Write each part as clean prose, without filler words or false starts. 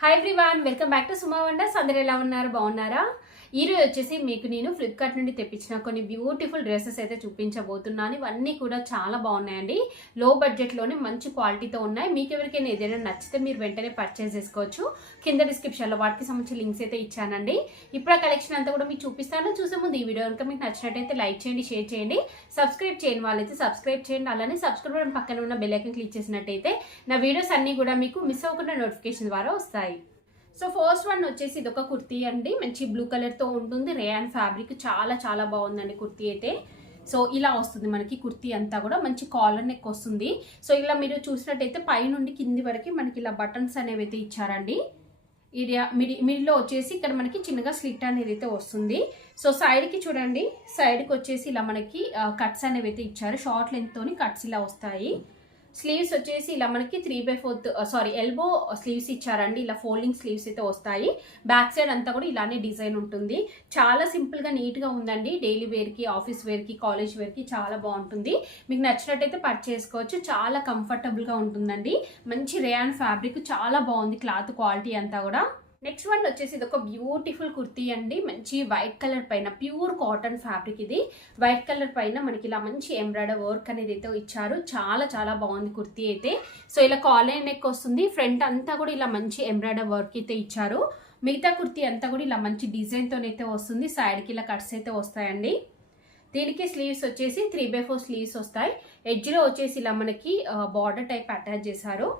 Hi everyone, welcome back to Suma wonders. అందరూ ఎలా ఉన్నారు? బాగున్నారా? ఈ రోజు వచ్చేసి మీకు నేను ఫ్లిప్కార్ట్ నుండి తెప్పించిన కొన్ని బ్యూటిఫుల్ డ్రెస్సెస్ అయితే చూపించబోతున్నాను. ఇవన్నీ కూడా చాలా బాగున్నాయండి. లో బడ్జెట్లోనే మంచి క్వాలిటీతో ఉన్నాయి. మీకు ఎవరికైనా ఏదైనా నచ్చితే మీరు వెంటనే పర్చేస్ చేసుకోవచ్చు. కింద డిస్క్రిప్షన్లో వాటికి సంబంధించిన లింక్స్ అయితే ఇచ్చానండి. ఇప్పుడు ఆ కలెక్షన్ అంతా కూడా మీకు చూపిస్తాను. చూసే ముందు ఈ వీడియో కనుక మీకు నచ్చినట్టయితే లైక్ చేయండి, షేర్ చేయండి. సబ్స్క్రైబ్ చేయని వాళ్ళైతే సబ్స్క్రైబ్ చేయండి. అలానే సబ్స్క్రైబ్ బటన్ పక్కన ఉన్న బెల్ ఐకాన్ క్లిక్ చేసినట్టయితే నా వీడియోస్ అన్ని కూడా మీకు మిస్ అవ్వకుండా నోటిఫికేషన్ ద్వారా వస్తాయి. సో ఫస్ట్ వన్ వచ్చేసి ఇది ఒక కుర్తీ అండి. మంచి బ్లూ కలర్తో ఉంటుంది. రేయాన్ ఫ్యాబ్రిక్ చాలా చాలా బాగుందండి కుర్తీ అయితే. సో ఇలా వస్తుంది మనకి కుర్తీ అంతా కూడా. మంచి కాలర్ నెక్ వస్తుంది. సో ఇలా మీరు చూసినట్టయితే పై నుండి కింది వరకు మనకి ఇలా బటన్స్ అనేవి అయితే ఇచ్చారండి. మిడిల్లో వచ్చేసి ఇక్కడ మనకి చిన్నగా స్లిట్ అనేది అయితే వస్తుంది. సో సైడ్కి చూడండి, సైడ్కి వచ్చేసి ఇలా మనకి కట్స్ అనేవి అయితే ఇచ్చారు. షార్ట్ లెంత్తోని కట్స్ ఇలా వస్తాయి. స్లీవ్స్ వచ్చేసి ఇలా మనకి 3/4 ఎల్బో స్లీవ్స్ ఇచ్చారండి. ఇలా ఫోల్డింగ్ స్లీవ్స్ అయితే వస్తాయి. బ్యాక్ సైడ్ అంతా కూడా ఇలానే డిజైన్ ఉంటుంది. చాలా సింపుల్గా నీట్గా ఉందండి. డైలీ వేర్కి, ఆఫీస్ వేర్కి, కాలేజ్ వేర్కి చాలా బాగుంటుంది. మీకు నచ్చినట్టయితే పర్చేస్ చేసుకోవచ్చు. చాలా కంఫర్టబుల్గా ఉంటుందండి. మంచి రేయాన్ ఫ్యాబ్రిక్ చాలా బాగుంది. క్లాత్ క్వాలిటీ అంతా కూడా. నెక్స్ట్ వన్ వచ్చేసి ఇది ఒక బ్యూటిఫుల్ కుర్తీ అండి. మంచి వైట్ కలర్ పైన ప్యూర్ కాటన్ ఫ్యాబ్రిక్. ఇది వైట్ కలర్ పైన మనకి ఇలా మంచి ఎంబ్రాయిడరీ వర్క్ అనేది అయితే ఇచ్చారు. చాలా చాలా బాగుంది కుర్తీ అయితే. సో ఇలా కాలర్ నెక్ వస్తుంది. ఫ్రంట్ అంతా కూడా ఇలా మంచి ఎంబ్రాయిడరీ వర్క్ అయితే ఇచ్చారు. మిగతా కుర్తీ అంతా కూడా ఇలా మంచి డిజైన్తోనైతే వస్తుంది. సైడ్కి ఇలా కట్స్ అయితే వస్తాయండి. దీనికి స్లీవ్స్ వచ్చేసి 3/4 స్లీవ్స్ వస్తాయి. ఎడ్జ్లో వచ్చేసి ఇలా మనకి బార్డర్ టైప్ అటాచ్ చేశారు.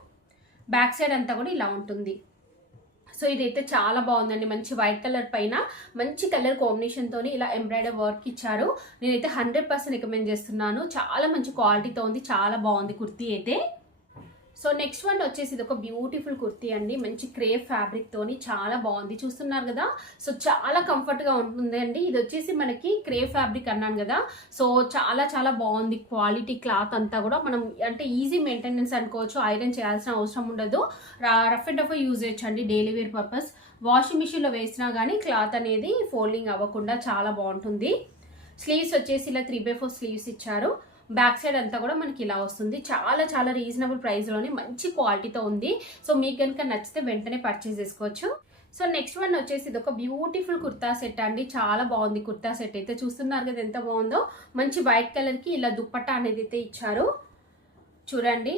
బ్యాక్ సైడ్ అంతా కూడా ఇలా ఉంటుంది. సో ఇదైతే చాలా బాగుందండి. మంచి వైట్ కలర్ పైన మంచి కలర్ కాంబినేషన్తో ఇలా ఎంబ్రాయిడరీ వర్క్ ఇచ్చారు. నేనైతే 100% రికమెండ్ చేస్తున్నాను. చాలా మంచి క్వాలిటీతో ఉంది. చాలా బాగుంది కుర్తీ అయితే. సో నెక్స్ట్ వన్ వచ్చేసి ఇది ఒక బ్యూటిఫుల్ కుర్తీ అండి. మంచి క్రేప్ ఫ్యాబ్రిక్ తోని చాలా బాగుంది. చూస్తున్నారు కదా. సో చాలా కంఫర్ట్గా ఉంటుంది అండి. ఇది వచ్చేసి మనకి క్రేప్ ఫ్యాబ్రిక్ అన్నాను కదా. సో చాలా చాలా బాగుంది క్వాలిటీ. క్లాత్ అంతా కూడా మనం అంటే ఈజీ మెయింటెనెన్స్ అనుకోవచ్చు. ఐరన్ చేయాల్సిన అవసరం ఉండదు. రఫ్ అండ్ టఫ్ యూజ్ చేయొచ్చు అండి డైలీ వేర్ పర్పస్. వాషింగ్ మిషన్లో వేసినా కానీ క్లాత్ అనేది ఫోల్డింగ్ అవ్వకుండా చాలా బాగుంటుంది. స్లీవ్స్ వచ్చేసి ఇలా 3/4 స్లీవ్స్ ఇచ్చారు. బ్యాక్ సైడ్ అంతా కూడా మనకి ఇలా వస్తుంది. చాలా చాలా రీజనబుల్ ప్రైస్లోనే మంచి క్వాలిటీతో ఉంది. సో మీకు కనుక నచ్చితే వెంటనే పర్చేస్ చేసుకోవచ్చు. సో నెక్స్ట్ వన్ వచ్చేసి ఇది ఒక బ్యూటిఫుల్ కుర్తా సెట్ అండి. చాలా బాగుంది కుర్తా సెట్ అయితే. చూస్తున్నారు కదా ఎంత బాగుందో. మంచి వైట్ కలర్కి ఇలా దుప్పట్టా అనేది అయితే ఇచ్చారు. చూడండి,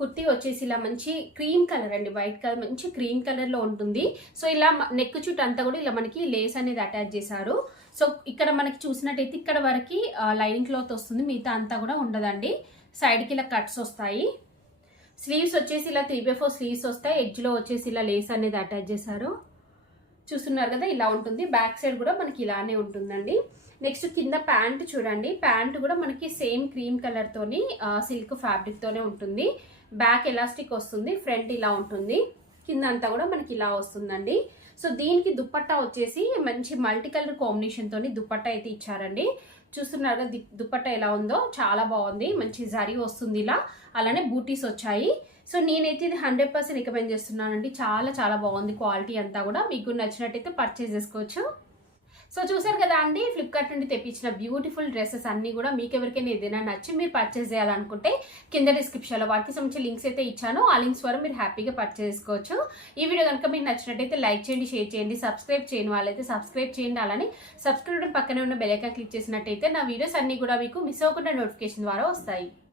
కుర్తీ వచ్చేసి ఇలా మంచి క్రీమ్ కలర్ అండి. వైట్ కలర్ మంచి క్రీమ్ కలర్లో ఉంటుంది. సో ఇలా నెక్ చుట్టూ అంతా కూడా ఇలా మనకి లేస్ అనేది అటాచ్ చేశారు. సో ఇక్కడ మనకి చూసినట్టయితే ఇక్కడ వరకు లైనింగ్ క్లాత్ వస్తుంది. మిగతా అంతా కూడా ఉండదండి. సైడ్కి ఇలా కట్స్ వస్తాయి. స్లీవ్స్ వచ్చేసి ఇలా 3/4 స్లీవ్స్ వస్తాయి. ఎడ్జ్లో వచ్చేసి ఇలా లేస్ అనేది అటాచ్ చేశారు. చూస్తున్నారు కదా ఇలా ఉంటుంది. బ్యాక్ సైడ్ కూడా మనకి ఇలానే ఉంటుందండి. నెక్స్ట్ కింద ప్యాంట్ చూడండి. ప్యాంట్ కూడా మనకి సేమ్ క్రీమ్ కలర్ తోని సిల్క్ ఫ్యాబ్రిక్ తోనే ఉంటుంది. బ్యాక్ ఎలాస్టిక్ వస్తుంది. ఫ్రంట్ ఇలా ఉంటుంది. కింద అంతా కూడా మనకి ఇలా వస్తుందండి. సో దీనికి దుప్పట్టా వచ్చేసి మంచి మల్టీ కలర్ కాంబినేషన్ తోని దుప్పట్టా అయితే ఇచ్చారండి. చూస్తున్నారు కదా దుప్పట్టా ఎలా ఉందో. చాలా బాగుంది. మంచి జరీ వస్తుంది ఇలా. అలానే బూటీస్ వచ్చాయి. సో నేనైతే ఇది 100% రికమెండ్ చేస్తున్నానండి. చాలా చాలా బాగుంది క్వాలిటీ అంతా కూడా. మీకు నచ్చినట్టయితే పర్చేస్ చేసుకోవచ్చు. సో చూసారు కదా అండి, ఫ్లిప్కార్ట్ నుండి తెప్పించిన బ్యూటిఫుల్ డ్రెస్సెస్ అన్ని కూడా. మీకు ఎవరికైనా ఏదైనా నచ్చి మీరు పర్చేస్ చేయాలనుకుంటే కింద డిస్క్రిప్షన్లో వాటికి సంబంధించిన లింక్స్ అయితే ఇచ్చాను. ఆ లింక్స్ ద్వారా మీరు హ్యాపీగా పర్చేస్ చేసుకోవచ్చు. ఈ వీడియో కనుక మీకు నచ్చినట్టయితే లైక్ చేయండి, షేర్ చేయండి. సబ్స్క్రైబ్ చేయని వాళ్ళైతే సబ్స్క్రైబ్ చేయండి. అలానే సబ్స్క్రైబ్ పక్కనే ఉన్న బెల్ ఐకాన్ క్లిక్ చేసినట్టయితే నా వీడియోస్ అన్ని కూడా మీకు మిస్ అవ్వకుండా నోటిఫికేషన్ ద్వారా వస్తాయి.